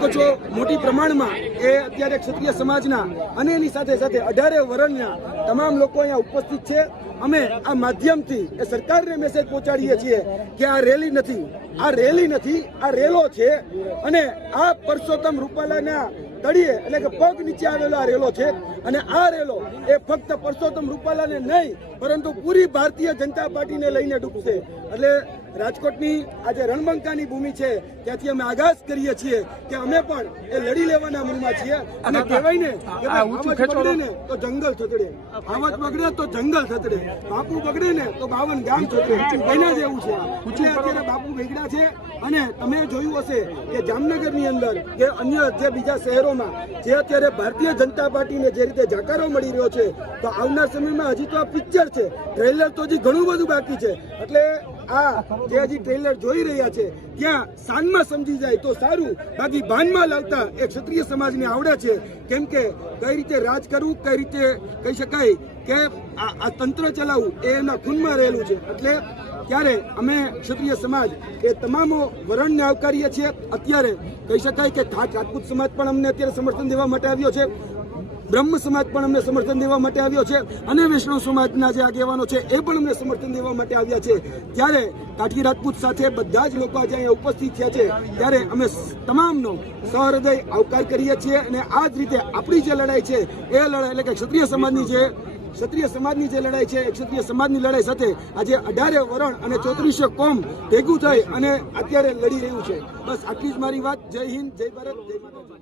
શકો મોટી પ્રમાણમાં એ અત્યારે ક્ષત્રિય સમાજના અને એની સાથે સાથે અઢારે વર્ણના તમામ લોકો અહીંયા ઉપસ્થિત છે. અમે આ માધ્યમથી એ સરકારને મેસેજ પહોંચાડીએ છીએ કે આ રેલી નથી, આ રેલી નથી, આ રેલો છે અને આ પરસોત્તમ રૂપાલાના તળિયે એટલે કે પગ નીચે આવેલો આ રેલો છે અને આ રેલો એ ફક્ત પરસોત્તમ રૂપાલાને નહીં પરંતુ પૂરી ભારતીય જનતા પાર્ટીને લઈને ડૂબશે. એટલે રાજકોટની આજે રણબંકાની ભૂમિ છે ત્યાંથી અમે આગાસ કરીએ છીએ કે અમે પણ એ લડી લેવાના મૂડમાં છીએ. અને કહેવાય ને કે બગડે ને તો જંગલ થતડે. આવત બગડે તો જંગલ થતડે. બાપુ બગડે ને તો બાવન ગામ થતડે. એના જેવું છે. એટલે અત્યારે બાપુ વેગડા છે. અને તમે જોયું હશે કે જામનગરની અંદર કે અન્ય જે બીજા શહેરોમાં જે અત્યારે ભારતીય જનતા પાર્ટીને જે રીતે જાકારો મળી રહ્યો છે, તો આવનાર સમયમાં હજી તો આ પિક્ચર છે. ટ્રેલર તો હજી ઘણું બધું બાકી છે. એટલે આ જે હજી ટ્રેલર જોઈ રહ્યા છે, ત્યાં સાંજમાં સમજી જાય તો સારું. બાકી ભાનમાં લાવતા એ ક્ષત્રિય સમાજને આવડે છે. કેમ કે કઈ રીતે રાજ કરવું, કઈ રીતે કહી શકાય કે આ તંત્ર ચલાવવું, એ એના ખૂનમાં રહેલું છે. એટલે ત્યારે અમે ક્ષત્રિય સમાજ એ તમામ વરણને આવકારીએ છીએ. અત્યારે કહી શકાય કે ખાસ રાજપૂત સમાજ પણ અમને અત્યારે સમર્થન દેવા માટે આવ્યો છે. બ્રહ્મ સમાજ પણ અમને સમર્થન દેવા માટે આવ્યો છે અને વૈષ્ણવ સમાજના જે આગેવાનો છે એ પણ અમને સમર્થન દેવા માટે આવ્યા છે. ત્યારે કાઠી રાજપૂત સાથે બધા જ લોકો આજે અહીંયા ઉપસ્થિત થયા છે. ત્યારે અમે તમામનો સહૃદય આવકાર કરીએ છીએ અને આ જ રીતે આપણી જે લડાઈ છે એ લડાઈ એટલે કે ક્ષત્રિય સમાજની જે ક્ષત્રિય સમાજની જે લડાઈ છે ક્ષત્રિય સમાજની લડાઈ સાથે આજે અઢારે વરણ અને ચોત્રીસો કોમ ભેગું થઈ અને અત્યારે લડી રહ્યું છે. બસ આટલી જ મારી વાત. જય હિન્દ, જય ભારત, જય માતાજી.